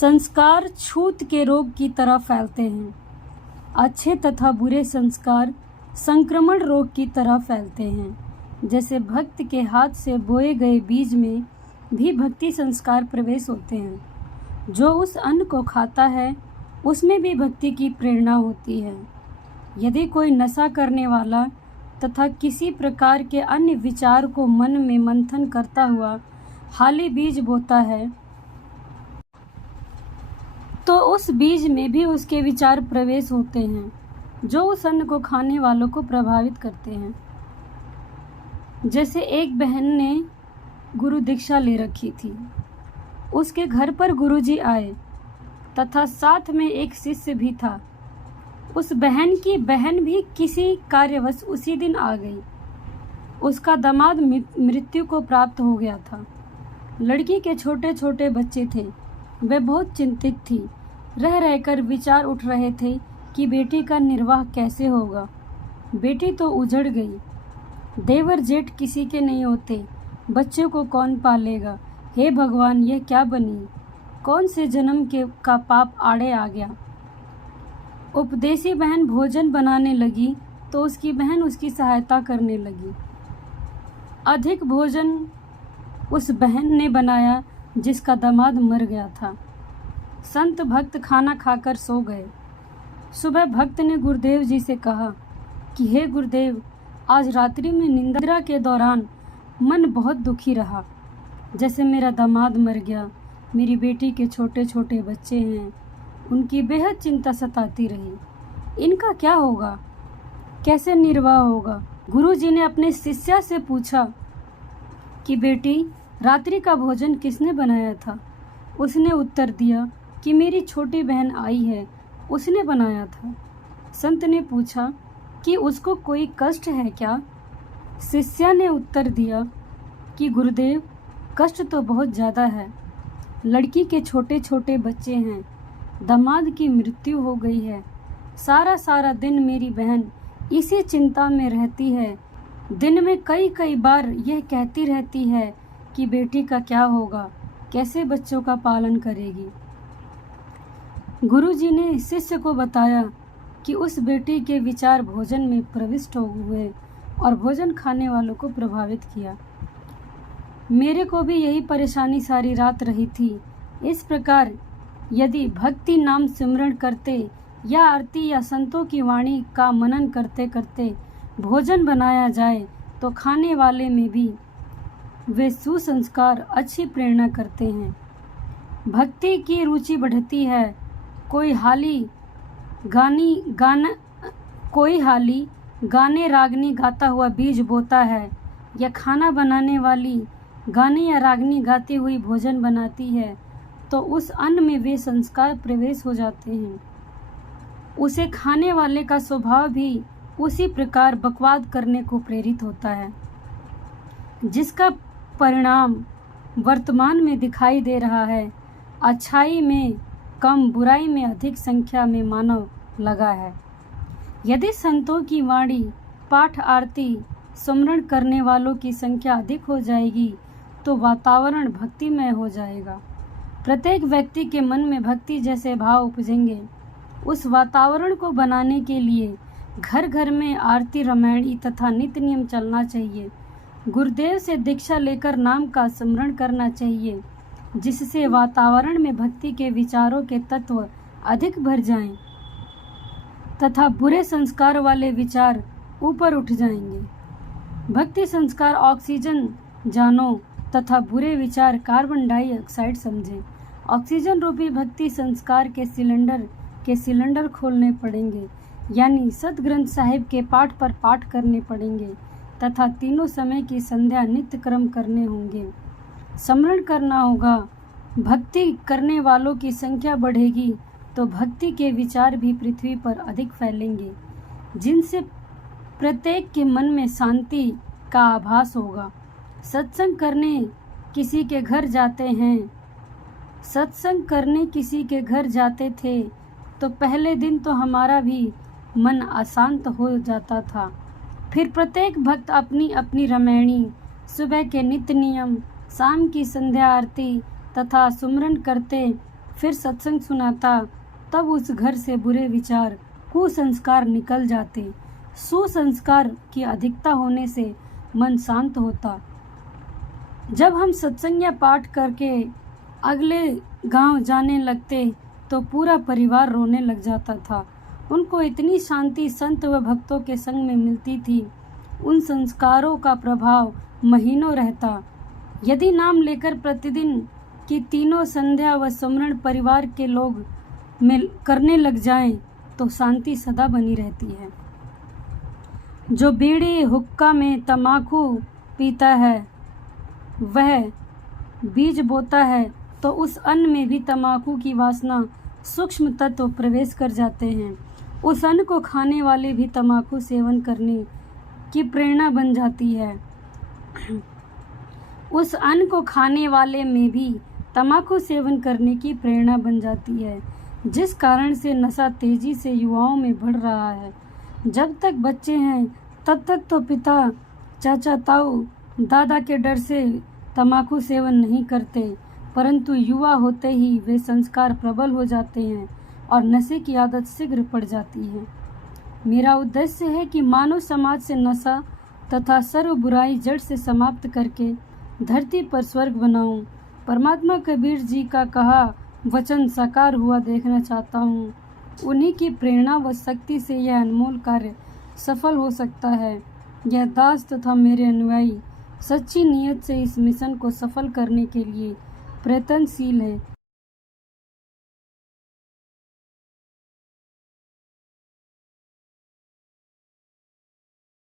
संस्कार छूत के रोग की तरह फैलते हैं। अच्छे तथा बुरे संस्कार संक्रमण रोग की तरह फैलते हैं। जैसे भक्त के हाथ से बोए गए बीज में भी भक्ति संस्कार प्रवेश होते हैं। जो उस अन्न को खाता है उसमें भी भक्ति की प्रेरणा होती है। यदि कोई नशा करने वाला तथा किसी प्रकार के अन्य विचार को मन में मंथन करता हुआ हाली बीज बोता है तो उस बीज में भी उसके विचार प्रवेश होते हैं जो उस अन्न को खाने वालों को प्रभावित करते हैं। जैसे एक बहन ने गुरु दीक्षा ले रखी थी। उसके घर पर गुरुजी आए तथा साथ में एक शिष्य भी था। उस बहन की बहन भी किसी कार्यवश उसी दिन आ गई। उसका दामाद मृत्यु को प्राप्त हो गया था। लड़की के छोटे छोटे बच्चे थे। वे बहुत चिंतित थी। रह रहकर विचार उठ रहे थे कि बेटी का निर्वाह कैसे होगा। बेटी तो उजड़ गई। देवर जेठ किसी के नहीं होते। बच्चे को कौन पालेगा। हे भगवान, यह क्या बनी। कौन से जन्म का पाप आड़े आ गया। उपदेशी बहन भोजन बनाने लगी तो उसकी बहन उसकी सहायता करने लगी। अधिक भोजन उस बहन ने बनाया जिसका दामाद मर गया था। संत भक्त खाना खाकर सो गए। सुबह भक्त ने गुरुदेव जी से कहा कि हे गुरुदेव, आज रात्रि में निंद्रा के दौरान मन बहुत दुखी रहा। जैसे मेरा दामाद मर गया, मेरी बेटी के छोटे छोटे बच्चे हैं, उनकी बेहद चिंता सताती रही। इनका क्या होगा, कैसे निर्वाह होगा। गुरुजी ने अपने शिष्या से पूछा कि बेटी, रात्रि का भोजन किसने बनाया था। उसने उत्तर दिया कि मेरी छोटी बहन आई है, उसने बनाया था। संत ने पूछा कि उसको कोई कष्ट है क्या। शिष्या ने उत्तर दिया कि गुरुदेव, कष्ट तो बहुत ज़्यादा है। लड़की के छोटे छोटे बच्चे हैं, दामाद की मृत्यु हो गई है। सारा दिन मेरी बहन इसी चिंता में रहती है। दिन में कई बार यह कहती रहती है कि बेटी का क्या होगा, कैसे बच्चों का पालन करेगी। गुरुजी ने शिष्य को बताया कि उस बेटी के विचार भोजन में प्रविष्ट हो हुए और भोजन खाने वालों को प्रभावित किया। मेरे को भी यही परेशानी सारी रात रही थी। इस प्रकार यदि भक्ति नाम सिमरण करते या आरती या संतों की वाणी का मनन करते करते भोजन बनाया जाए तो खाने वाले में भी वे सुसंस्कार अच्छी प्रेरणा करते हैं। भक्ति की रुचि बढ़ती है। कोई हाली गाने रागनी गाता हुआ बीज बोता है या खाना बनाने वाली गाने या रागनी गाती हुई भोजन बनाती है तो उस अन्न में वे संस्कार प्रवेश हो जाते हैं। उसे खाने वाले का स्वभाव भी उसी प्रकार बकवाद करने को प्रेरित होता है, जिसका परिणाम वर्तमान में दिखाई दे रहा है। अच्छाई में कम, बुराई में अधिक संख्या में मानव लगा है। यदि संतों की वाणी, पाठ, आरती, स्मरण करने वालों की संख्या अधिक हो जाएगी तो वातावरण भक्तिमय हो जाएगा। प्रत्येक व्यक्ति के मन में भक्ति जैसे भाव उपजेंगे। उस वातावरण को बनाने के लिए घर घर में आरती, रामायणी तथा नित्य नियम चलना चाहिए। गुरुदेव से दीक्षा लेकर नाम का स्मरण करना चाहिए, जिससे वातावरण में भक्ति के विचारों के तत्व अधिक भर जाएं तथा बुरे संस्कार वाले विचार ऊपर उठ जाएंगे। भक्ति संस्कार ऑक्सीजन जानो तथा बुरे विचार कार्बन डाइऑक्साइड समझें। ऑक्सीजन रूपी भक्ति संस्कार के सिलेंडर खोलने पड़ेंगे, यानी सतग्रंथ साहिब के पाठ पर पाठ करने पड़ेंगे तथा तीनों समय की संध्या नित्य क्रम करने होंगे। स्मरण करना होगा। भक्ति करने वालों की संख्या बढ़ेगी तो भक्ति के विचार भी पृथ्वी पर अधिक फैलेंगे, जिनसे प्रत्येक के मन में शांति का आभास होगा। सत्संग करने किसी के घर जाते थे तो पहले दिन तो हमारा भी मन अशांत हो जाता था। फिर प्रत्येक भक्त अपनी अपनी रामायणी, सुबह के नित्य नियम, शाम की संध्या आरती तथा सुमरन करते फिर सत्संग सुनाता, तब उस घर से बुरे विचार, कुसंस्कार निकल जाते। सुसंस्कार की अधिकता होने से मन शांत होता। जब हम सत्संग या पाठ करके अगले गांव जाने लगते तो पूरा परिवार रोने लग जाता था। उनको इतनी शांति संत व भक्तों के संग में मिलती थी। उन संस्कारों का प्रभाव महीनों रहता। यदि नाम लेकर प्रतिदिन की तीनों संध्या व सुमरण परिवार के लोग मिल करने लग जाएं तो शांति सदा बनी रहती है। जो बीड़ी हुक्का में तम्बाकू पीता है वह बीज बोता है तो उस अन्न में भी तम्बाकू की वासना सूक्ष्म तत्व प्रवेश कर जाते हैं। उस अन्न को खाने वाले भी तम्बाकू सेवन करने की प्रेरणा बन जाती है। उस अन्न को खाने वाले में भी तम्बाकू सेवन करने की प्रेरणा बन जाती है, जिस कारण से नशा तेजी से युवाओं में बढ़ रहा है। जब तक बच्चे हैं तब तक तो पिता, चाचा, ताऊ, दादा के डर से तम्बाकू सेवन नहीं करते, परंतु युवा होते ही वे संस्कार प्रबल हो जाते हैं और नशे की आदत शीघ्र पड़ जाती है। मेरा उद्देश्य है कि मानव समाज से नशा तथा सर्व बुराई जड़ से समाप्त करके धरती पर स्वर्ग बनाऊं। परमात्मा कबीर जी का कहा वचन साकार हुआ देखना चाहता हूँ। उन्हीं की प्रेरणा व शक्ति से यह अनमोल कार्य सफल हो सकता है। यह दास तथा मेरे अनुयायी सच्ची नीयत से इस मिशन को सफल करने के लिए प्रयत्नशील है।